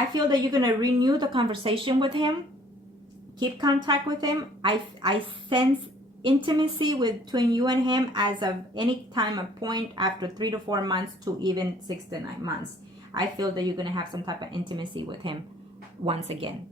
I feel that you're going to renew the conversation with him. Keep contact with him. I sense intimacy between you and him as of any time of point after 3 to 4 months to even 6 to 9 months. I feel that you're going to have some type of intimacy with him once again.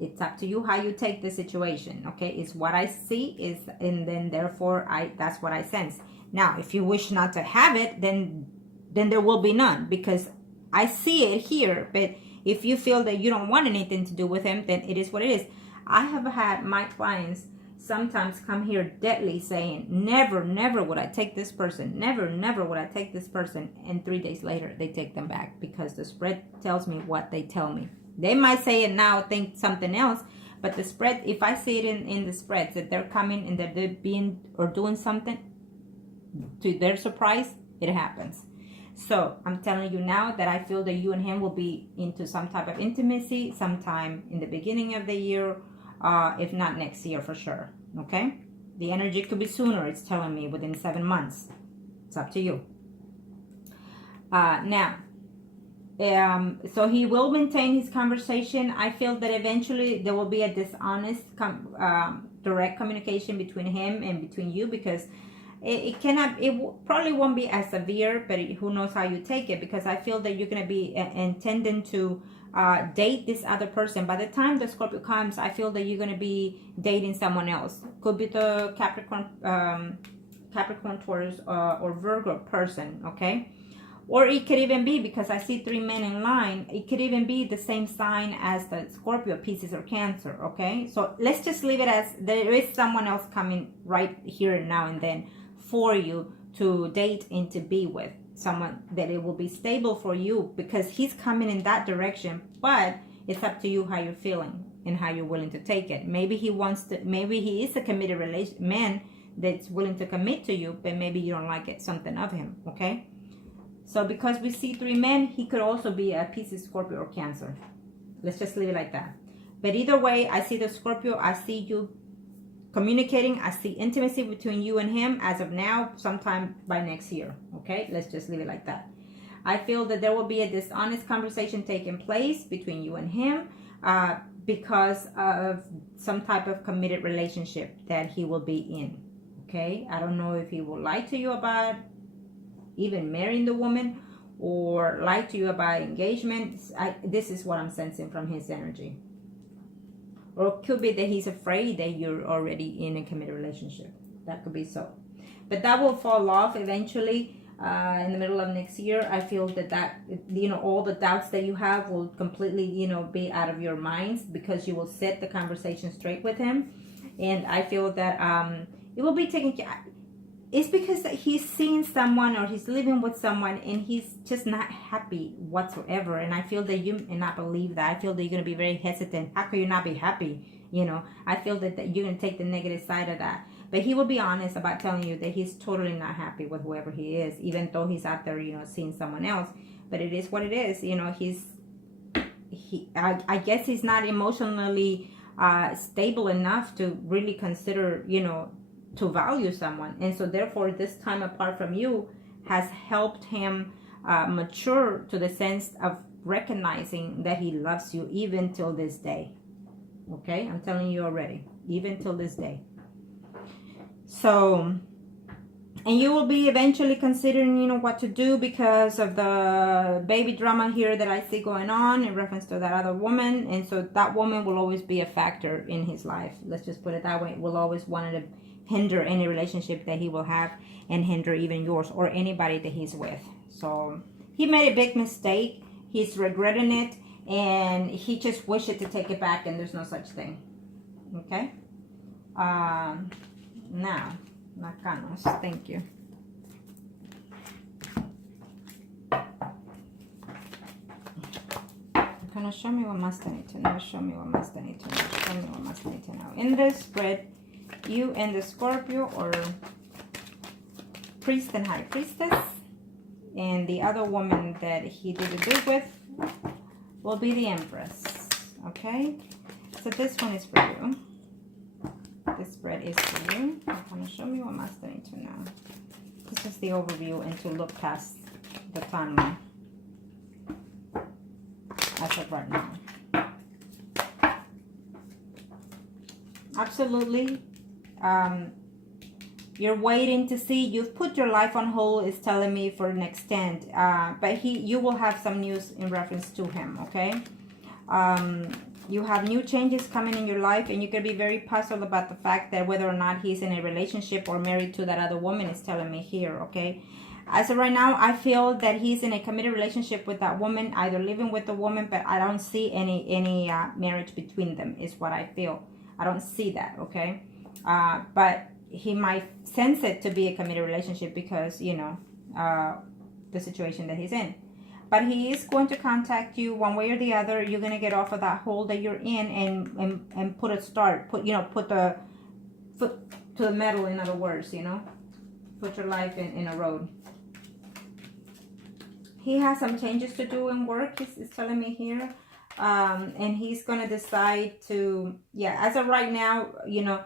It's up to you how you take the situation, okay? It's what I see is, and then therefore that's what I sense. Now, if you wish not to have it, then there will be none, because I see it here. But if you feel that you don't want anything to do with him, then it is what it is. I have had my clients sometimes come here deadly saying, never, never would I take this person. Never, never would I take this person. And 3 days later, they take them back because the spread tells me what they tell me. They might say it now, think something else, but the spread, if I see it in the spreads that they're coming and that they're being or doing something, to their surprise, it happens. So I'm telling you now that I feel that you and him will be into some type of intimacy sometime in the beginning of the year, if not next year for sure. Okay? The energy could be sooner. It's telling me within 7 months. It's up to you. Now, so he will maintain his conversation. I feel that eventually there will be a dishonest, direct communication between him and between you, because it probably won't be as severe, but who knows how you take it, because I feel that you're going to be intending to date this other person. By the time the Scorpio comes, I feel that you're going to be dating someone else. Could be the Capricorn, Taurus, or Virgo person, okay? Or it could even be, because I see 3 men in line, it could even be the same sign as the Scorpio, Pisces, or Cancer, okay? So let's just leave it as there is someone else coming right here now and then for you to date and to be with. Someone that it will be stable for you, because he's coming in that direction, but it's up to you how you're feeling and how you're willing to take it. Maybe he is a committed man that's willing to commit to you, but maybe you don't like it, something of him, okay? So because we see 3 men, he could also be a Pisces, Scorpio, or Cancer. Let's just leave it like that. But either way, I see the Scorpio. I see you communicating. I see intimacy between you and him as of now, sometime by next year. Okay? Let's just leave it like that. I feel that there will be a dishonest conversation taking place between you and him because of some type of committed relationship that he will be in. Okay? I don't know if he will lie to you about even marrying the woman, or lie to you about engagement. This is what I'm sensing from his energy. Or it could be that he's afraid that you're already in a committed relationship. That could be so. But that will fall off eventually in the middle of next year. I feel that all the doubts that you have will completely, be out of your minds, because you will set the conversation straight with him. And I feel that it will be taken care. It's because that he's seeing someone or he's living with someone and he's just not happy whatsoever. And I feel that you may not believe that. I feel that you're going to be very hesitant. How could you not be happy? I feel that you're going to take the negative side of that. But he will be honest about telling you that he's totally not happy with whoever he is, even though he's out there, seeing someone else. But it is what it is. I guess he's not emotionally stable enough to really consider, to value someone. And so therefore this time apart from you has helped him mature to the sense of recognizing that he loves you even till this day. Okay, I'm telling you already, even till this day. So, and you will be eventually considering what to do because of the baby drama here that I see going on in reference to that other woman. And so that woman will always be a factor in his life. Let's just put it that way. Will always want to hinder any relationship that he will have, and hinder even yours or anybody that he's with. So he made a big mistake. He's regretting it, and he just wishes to take it back, and there's no such thing. Okay? Now, Macanos, thank you. Gonna show me what must I need to know. Show me what must I need to know. Show me what must I need to know. In this spread, you and the Scorpio, or priest and high priestess, and the other woman that he did a deal with will be the Empress. Okay, so this one is for you. This spread is for you. I'm gonna show me what must I need to know. This is the overview, and to look past the timeline as of right now. Absolutely. You're waiting to see. You've put your life on hold, is telling me, for an extent. But you will have some news in reference to him, okay? You have new changes coming in your life, and you can be very puzzled about the fact that whether or not he's in a relationship or married to that other woman, is telling me here, okay? As of right now, I feel that he's in a committed relationship with that woman, either living with the woman, but I don't see any marriage between them, is what I feel. I don't see that, okay? But he might sense it to be a committed relationship because, you know, the situation that he's in. But he is going to contact you one way or the other. You're going to get off of that hole that you're in and put a start. Put the foot to the metal, in other words, you know. Put your life in a road. He has some changes to do in work, he's telling me here. And he's going to decide to, yeah, as of right now, you know,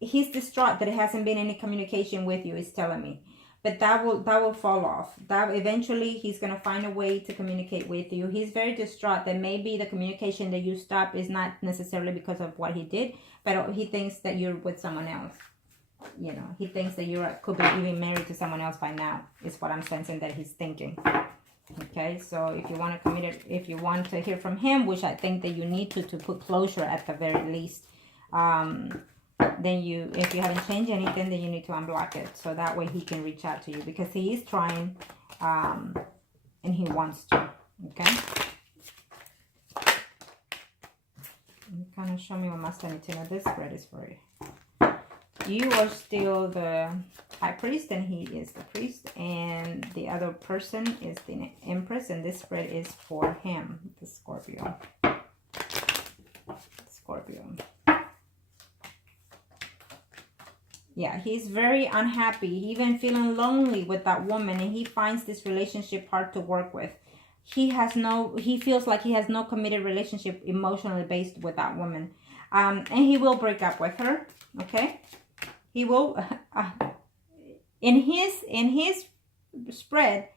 he's distraught that it hasn't been any communication with you, is telling me. But that will fall off. That eventually he's going to find a way to communicate with you. He's very distraught that maybe the communication that you stop is not necessarily because of what he did, but he thinks that you're with someone else. You know, he thinks that you could be even married to someone else by now, is what I'm sensing that he's thinking. Okay, so if you want to commit it, if you want to hear from him, which I think that you need to put closure at the very least, then if you haven't changed anything, then you need to unblock it, so that way he can reach out to you, because he is trying, and he wants to. Okay, you kind of show me what must I need to know. This spread is for you. You are still the high priest, and he is the priest, and the other person is the empress, and this spread is for him, the Scorpio. Yeah, he's very unhappy, even feeling lonely with that woman, and he finds this relationship hard to work with. He feels like he has no committed relationship emotionally based with that woman. And he will break up with her, okay? He will, in his spread,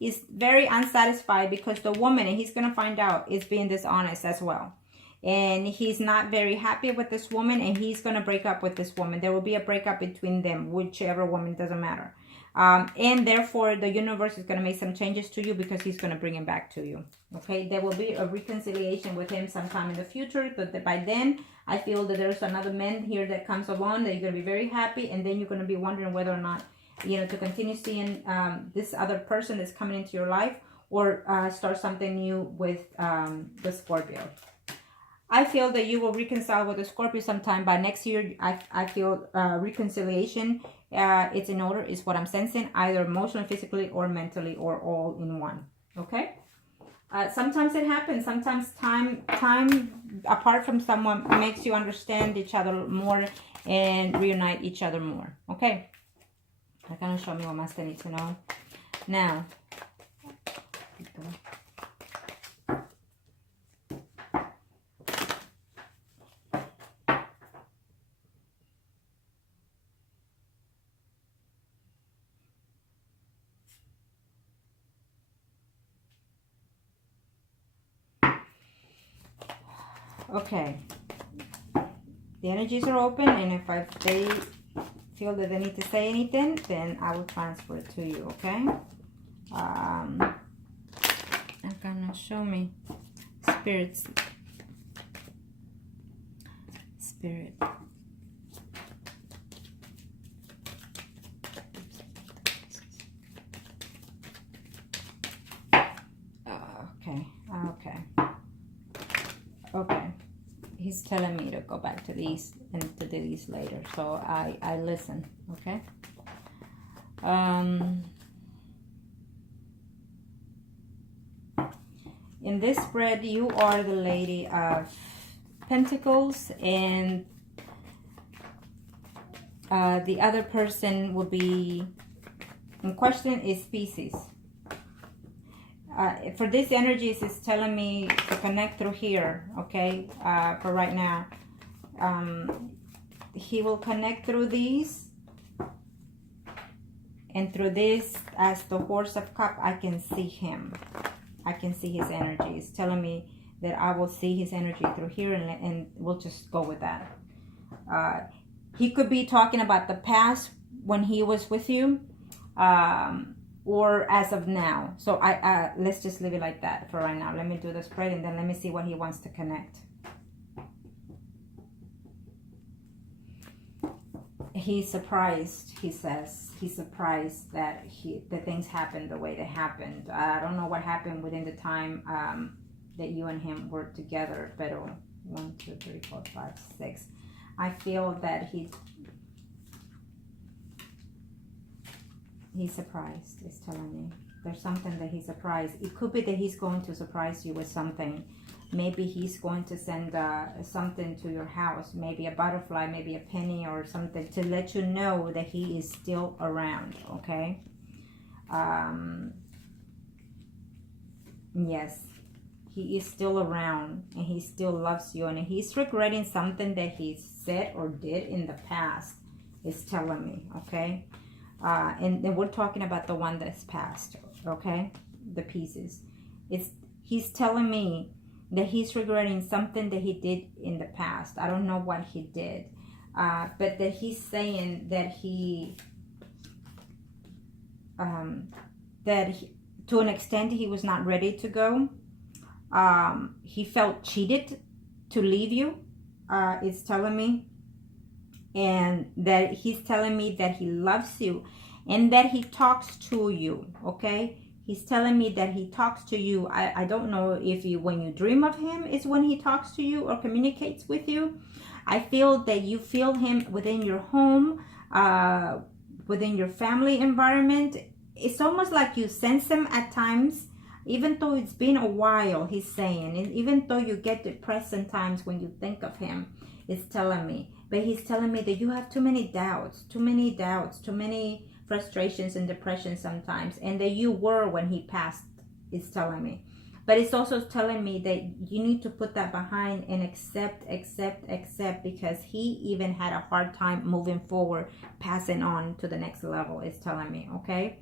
is very unsatisfied because the woman, and he's going to find out, is being dishonest as well. And he's not very happy with this woman, and he's going to break up with this woman. There will be a breakup between them, whichever woman, doesn't matter. And therefore, the universe is going to make some changes to you because he's going to bring him back to you. Okay, there will be a reconciliation with him sometime in the future, but by then, I feel that there's another man here that comes along that you're going to be very happy, and then you're going to be wondering whether or not, you know, to continue seeing this other person that's coming into your life, or start something new with the Scorpio. I feel that you will reconcile with the Scorpio sometime by next year. I feel reconciliation, it's in order, is what I'm sensing, either emotionally, physically, or mentally, or all in one. Okay? Sometimes it happens. Sometimes time apart from someone makes you understand each other more and reunite each other more. Okay? They're going to show me what Master needs to know. Now, okay, the energies are open, and if they feel that they need to say anything, then I will transfer it to you, okay? I'm gonna show me spirit. Okay. He's telling me to go back to these and to do these later, so I listen. Okay. In this spread, you are the Lady of Pentacles, and the other person will be in question is Pisces. For this energy, it's telling me to connect through here, okay, for right now. He will connect through these, and through this, as the Horse of Cup, I can see him. I can see his energy. It's telling me that I will see his energy through here, and we'll just go with that. He could be talking about the past when he was with you, or as of now. So let's just leave it like that for right now. Let me do the spread, and then let me see what he wants to connect. He's surprised, he says. He's surprised that the things happened the way they happened. I don't know what happened within the time that you and him were together, but 1, 2, 3, 4, 5, 6. I feel that he's surprised. It's telling me there's something that he's surprised. It could be that he's going to surprise you with something. Maybe he's going to send something to your house, maybe a butterfly, maybe a penny or something, to let you know that he is still around, okay? Yes, he is still around, and he still loves you, and he's regretting something that he said or did in the past, is telling me, okay? And we're talking about the one that's passed, okay? The pieces. He's telling me that he's regretting something that he did in the past. I don't know what he did, but that he's saying that to an extent, he was not ready to go. He felt cheated to leave you, it's telling me. And that he's telling me that he loves you and that he talks to you, okay? He's telling me that he talks to you. I don't know if when you dream of him is when he talks to you or communicates with you. I feel that you feel him within your home, within your family environment. It's almost like you sense him at times, even though it's been a while, he's saying. And even though you get depressed sometimes when you think of him, it's telling me. But he's telling me that you have too many doubts, too many frustrations and depression sometimes, and that you were when he passed, it's telling me. But it's also telling me that you need to put that behind and accept, because he even had a hard time moving forward, passing on to the next level, it's telling me, okay?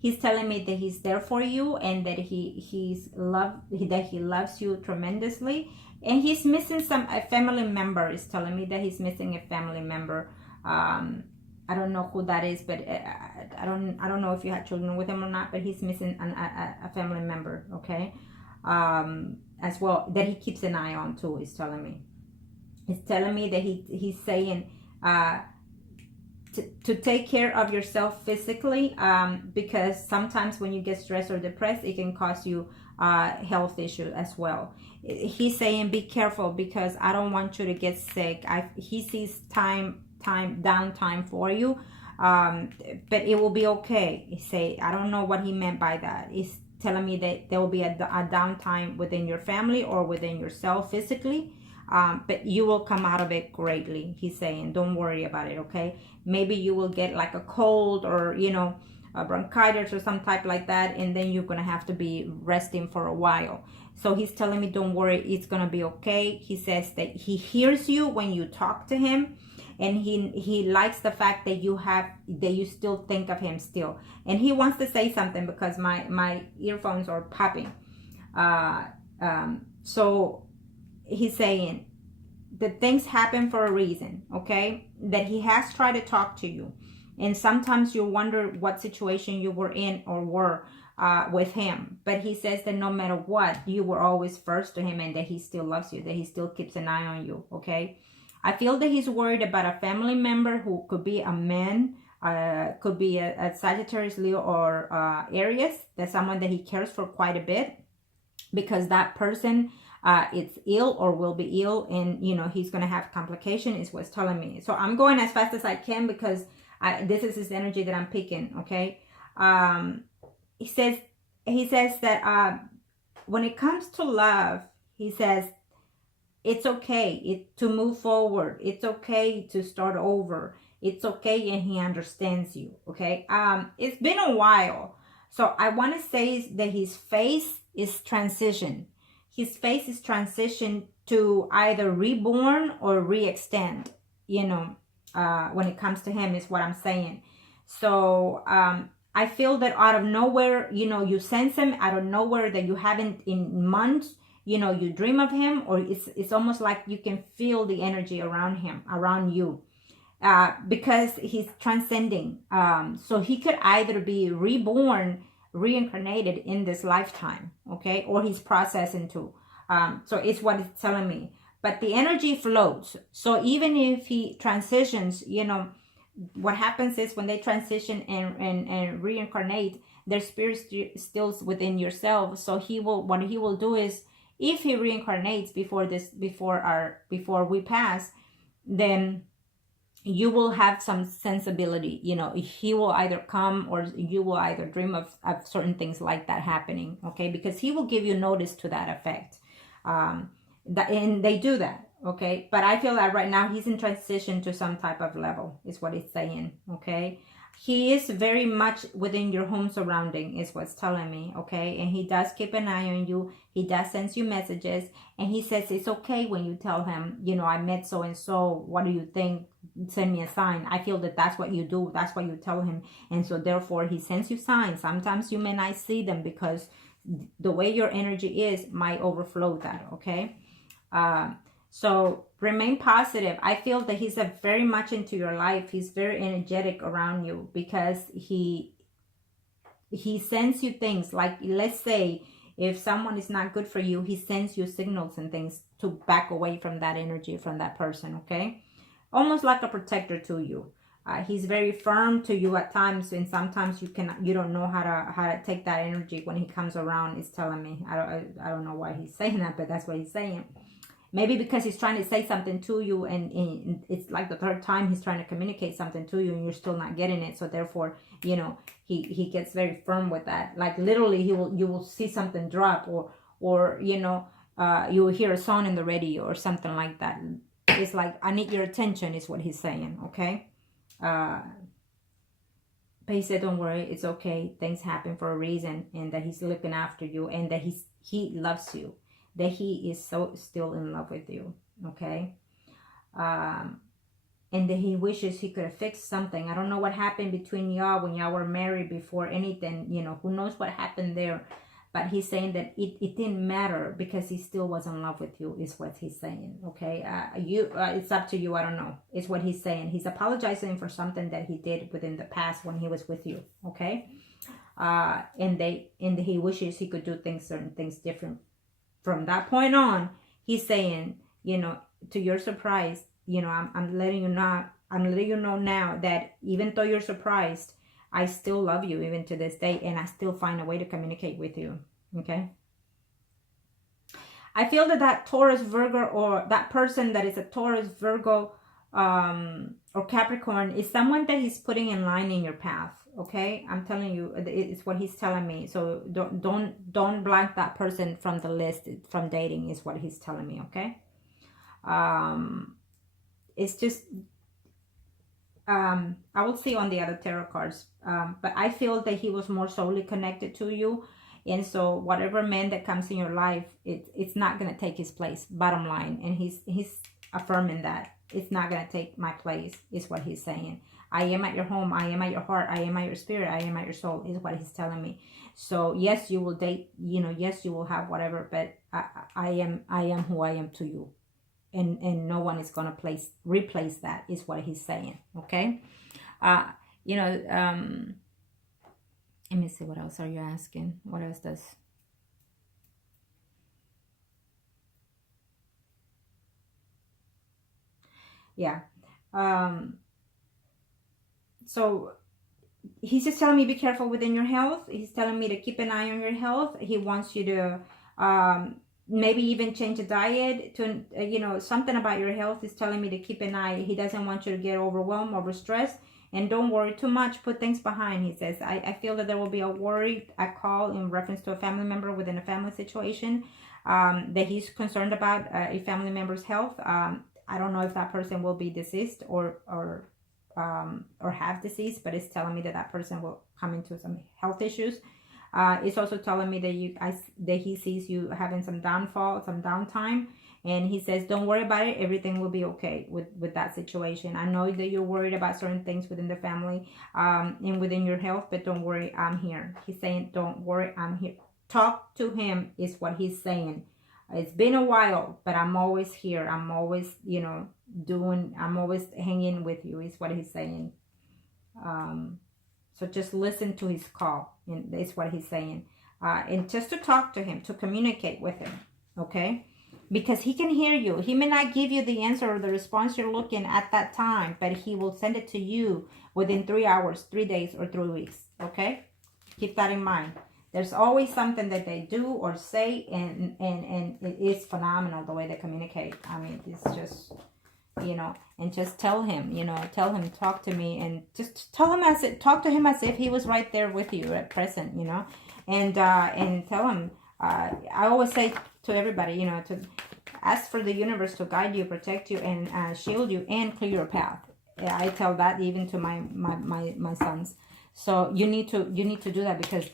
He's telling me that he's there for you, and that he loves you tremendously, and he's missing a family member. Is telling me that he's missing a family member. I don't know who that is, but I don't know if you had children with him or not, but he's missing a family member, okay? As well, that he keeps an eye on too, is telling me. It's telling me that he's saying to take care of yourself physically, because sometimes when you get stressed or depressed, it can cause you health issues as well. He's saying be careful, because I don't want you to get sick. He sees downtime for you, but it will be okay. He say, I don't know what he meant by that. He's telling me that there will be a downtime within your family or within yourself physically, but you will come out of it greatly. He's saying, don't worry about it, okay? Maybe you will get like a cold, or a bronchitis or some type like that, and then you're gonna have to be resting for a while. So he's telling me, don't worry, it's gonna be okay. He says that he hears you when you talk to him, and he likes the fact that you still think of him still, and he wants to say something, because my earphones are popping. So he's saying that things happen for a reason, okay? That he has tried to talk to you, and sometimes you wonder what situation you were in or were with him, but he says that no matter what, you were always first to him, and that he still loves you, that he still keeps an eye on you, okay? I feel that he's worried about a family member who could be a man, could be a Sagittarius, Leo, or Aries. That's someone that he cares for quite a bit, because that person is ill or will be ill, and he's going to have complication, is what's telling me. So I'm going as fast as I can, because this is his energy that I'm picking, okay? He says that when it comes to love, he says, it's okay to move forward. It's okay to start over. It's okay, and he understands you, okay? It's been a while. So I want to say that his face is transition. His face is transition to either reborn or re-extend, when it comes to him, is what I'm saying. So I feel that out of nowhere, you sense him out of nowhere that you haven't in months. You dream of him, or it's almost like you can feel the energy around him, around you, because he's transcending. So he could either be reborn, reincarnated in this lifetime, okay, or he's processing too. So it's what it's telling me. But the energy flows. So even if he transitions, what happens is when they transition and reincarnate, their spirit still within yourself. So what he will do is, if he reincarnates before we pass, then you will have some sensibility. He will either come, or you will either dream of certain things like that happening, okay, because he will give you notice to that effect. And they do that, okay, but I feel that right now he's in transition to some type of level, is what it's saying, okay. He is very much within your home surrounding, is what's telling me, okay. And he does keep an eye on you. He does send you messages, and he says it's okay when you tell him, I met so and so, what do you think, send me a sign. I feel that that's what you do, that's what you tell him. And so therefore he sends you signs. Sometimes you may not see them because the way your energy is might overflow that, okay. So remain positive. I feel that he's very much into your life. He's very energetic around you, because he sends you things. Like, let's say if someone is not good for you, he sends you signals and things to back away from that energy, from that person, okay. Almost like a protector to you. He's very firm to you at times, and sometimes you don't know how to take that energy when he comes around. It's telling me. I don't know why he's saying that, but that's what he's saying. Maybe because he's trying to say something to you, and it's like the third time he's trying to communicate something to you, and you're still not getting it. So therefore, he gets very firm with that. Like literally, you will see something drop, or you will hear a song in the radio or something like that. It's like, I need your attention, is what he's saying, okay. But he said, don't worry, it's okay. Things happen for a reason, and that he's looking after you, and that he loves you. That he is so still in love with you, okay. And that he wishes he could have fixed something. I don't know what happened between y'all when y'all were married before anything, who knows what happened there. But he's saying that it didn't matter, because he still was in love with you, is what he's saying, okay. It's up to you, I don't know. It's what he's saying. He's apologizing for something that he did within the past when he was with you, okay. And he wishes he could do certain things different. From that point on, he's saying, to your surprise, I'm letting you know now that even though you're surprised, I still love you even to this day, and I still find a way to communicate with you, okay? I feel that Taurus, Virgo, or that person that is a Taurus, Virgo, or Capricorn is someone that he's putting in line in your path, okay. I'm telling you, it's what he's telling me. So don't blank that person from the list from dating, is what he's telling me, okay. It's just I will see on the other tarot cards, but I feel that he was more solely connected to you, and so whatever man that comes in your life, it's not going to take his place, bottom line. And he's affirming that it's not going to take my place, is what he's saying. I am at your home, I am at your heart, I am at your spirit, I am at your soul, is what he's telling me. So yes, you will date, yes, you will have whatever, but I am who I am to you, and no one is going to replace that, is what he's saying, okay. Let me see, what else are you asking? What else does... Yeah. So he's just telling me, be careful within your health. He's telling me to keep an eye on your health. He wants you to maybe even change the diet to, something about your health. Is telling me to keep an eye. He doesn't want you to get overwhelmed, overstressed, and don't worry too much. Put things behind. He says, I feel that there will be a call in reference to a family member within a family situation, that he's concerned about a family member's health. I don't know if that person will be deceased or have deceased, but it's telling me that person will come into some health issues. It's also telling me that that he sees you having some downfall, some downtime, and he says, don't worry about it. Everything will be okay with that situation. I know that you're worried about certain things within the family, and within your health, but don't worry, I'm here. He's saying, don't worry, I'm here. Talk to him is what he's saying. It's been a while, but I'm always here. I'm always, I'm always hanging with you, is what he's saying. So just listen to his call, and that's what he's saying. And just to talk to him, to communicate with him, okay? Because he can hear you. He may not give you the answer or the response you're looking at that time, but he will send it to you within 3 hours, 3 days, or 3 weeks, okay? Keep that in mind. There's always something that they do or say, and it is phenomenal the way they communicate. I mean, it's just, and just tell him, talk to me, and just talk to him as if he was right there with you at present, and tell him. I always say to everybody, to ask for the universe to guide you, protect you, and shield you, and clear your path. I tell that even to my sons. So you need to do that, because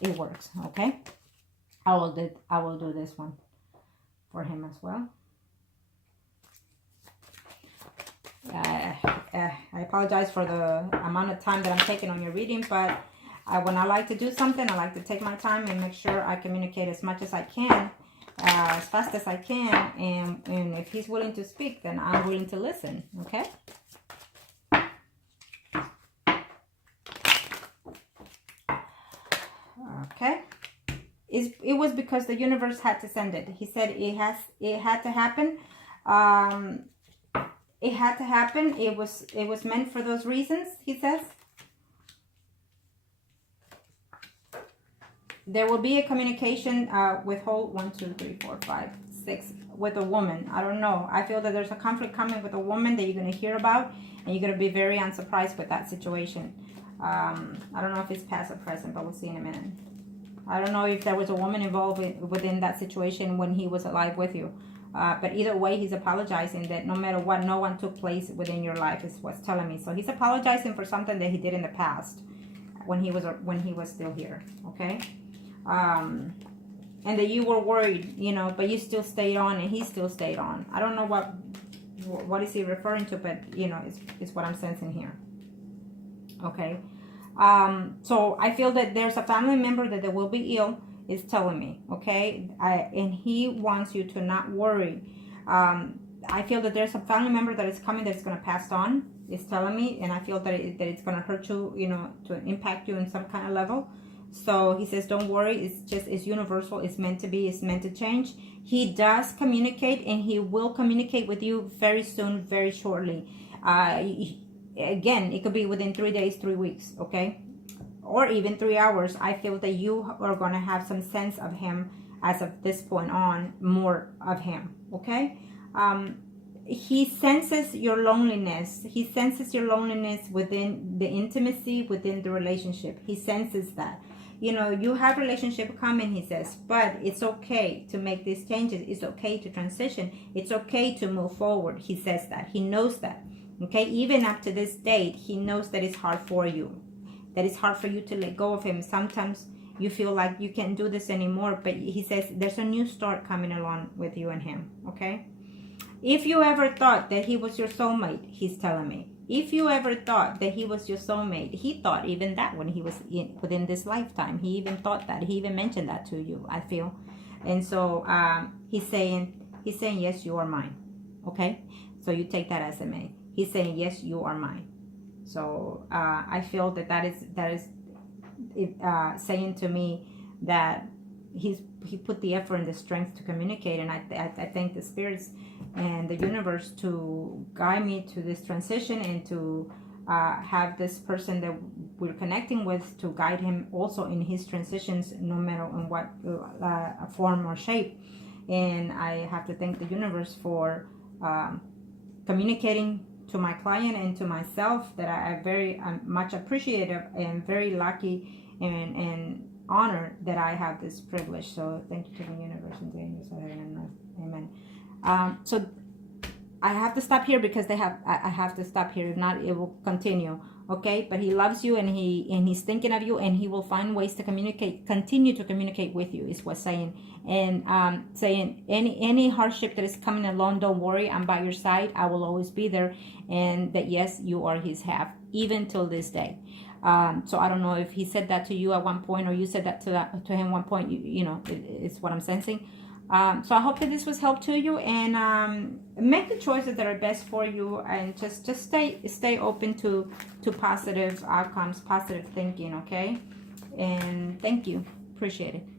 it works. Okay, I will do this one for him as well. I apologize for the amount of time that I'm taking on your reading, but when I like to do something, I like to take my time and make sure I communicate as much as I can, as fast as I can, and if he's willing to speak, then I'm willing to listen. Okay. Okay. It was because the universe had to send it. He said it had to happen. It had to happen. It was meant for those reasons, he says. There will be a communication with whole 1, 2, 3, 4, 5, 6 with a woman. I don't know. I feel that there's a conflict coming with a woman that you're going to hear about, and you're going to be very unsurprised with that situation. I don't know if it's past or present, but we'll see in a minute. I don't know if there was a woman involved within that situation when he was alive with you. But either way, he's apologizing that no matter what, no one took place within your life, is what's telling me. So he's apologizing for something that he did in the past when he was still here. Okay. And that you were worried, but you still stayed on, and he still stayed on. I don't know what is he referring to, but it's what I'm sensing here. Okay. So I feel that there's a family member that they will be ill, is telling me. Okay. And he wants you to not worry. I feel that there's a family member that is coming that is going to pass on, is telling me, and I feel that it's going to hurt you, to impact you in some kind of level. So he says, don't worry. It's universal. It's meant to be. It's meant to change. He does communicate, and he will communicate with you very soon, very shortly. Again, it could be within 3 days, 3 weeks. Okay. Or even 3 hours. I feel that you are going to have some sense of him as of this point on, more of him. Okay. He senses your loneliness. He senses your loneliness within the intimacy, within the relationship. He senses that. You have relationship coming, he says, but it's okay to make these changes. It's okay to transition. It's okay to move forward. He says that. He knows that. Okay, even up to this date, he knows that it's hard for you. That it's hard for you to let go of him. Sometimes you feel like you can't do this anymore, but he says there's a new start coming along with you and him. Okay. If you ever thought that he was your soulmate, he's telling me. If you ever thought that he was your soulmate, he thought even that when he was within this lifetime. He even thought that. He even mentioned that to you, I feel. And so he's saying, yes, you are mine. Okay? So you take that as a may. He's saying, yes, you are mine. So I feel that is saying to me that he put the effort and the strength to communicate, and I thank the spirits and the universe to guide me to this transition, and to have this person that we're connecting with to guide him also in his transitions, no matter in what form or shape. And I have to thank the universe for communicating to my client and to myself that I very much appreciative and very lucky and honored that I have this privilege. So thank you to the universe and the angels of heaven. Amen. So I have to stop here because I have to stop here. If not, it will continue. okay? But he loves you, and he's thinking of you, and he will find ways to continue to communicate with you, is what's saying. And saying any hardship that is coming along, don't worry, I'm by your side, I will always be there. And that yes, you are his half, even till this day. So I don't know if he said that to you at one point, or you said that to him at one point. You know, it's what I'm sensing. So I hope that this was help to you, and make the choices that are best for you, and just stay open to positive outcomes, positive thinking, okay? And thank you. Appreciate it.